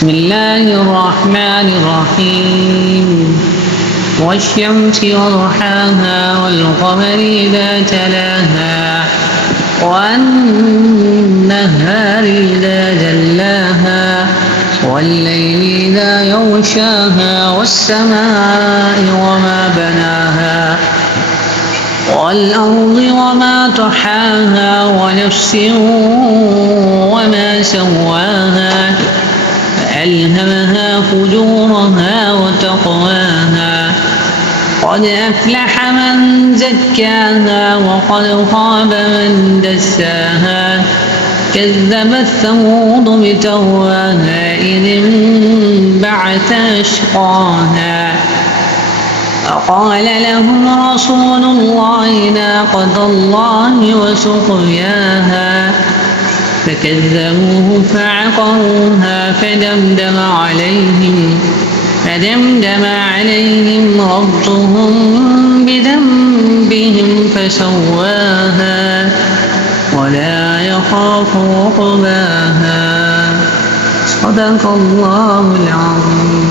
بسم الله الرحمن الرحيم والشمس وضحاها والقمر إذا تلاها والنهار إذا جلاها والليل إذا يغشاها والسماء وما بناها والأرض وما طحاها ونفس وما سواها فألهمها فجورها وتقواها قد أفلح من زكاها وقد خاب من دساها كذبت ثمود بتقواها إذ انبعث أشقاها فقال لهم رسول الله ناقة الله وسقياها فكذبوه فعقروها فدمدم عليهم ربهم بذنبهم فسواها ولا يخاف عقباها صدق الله العظيم.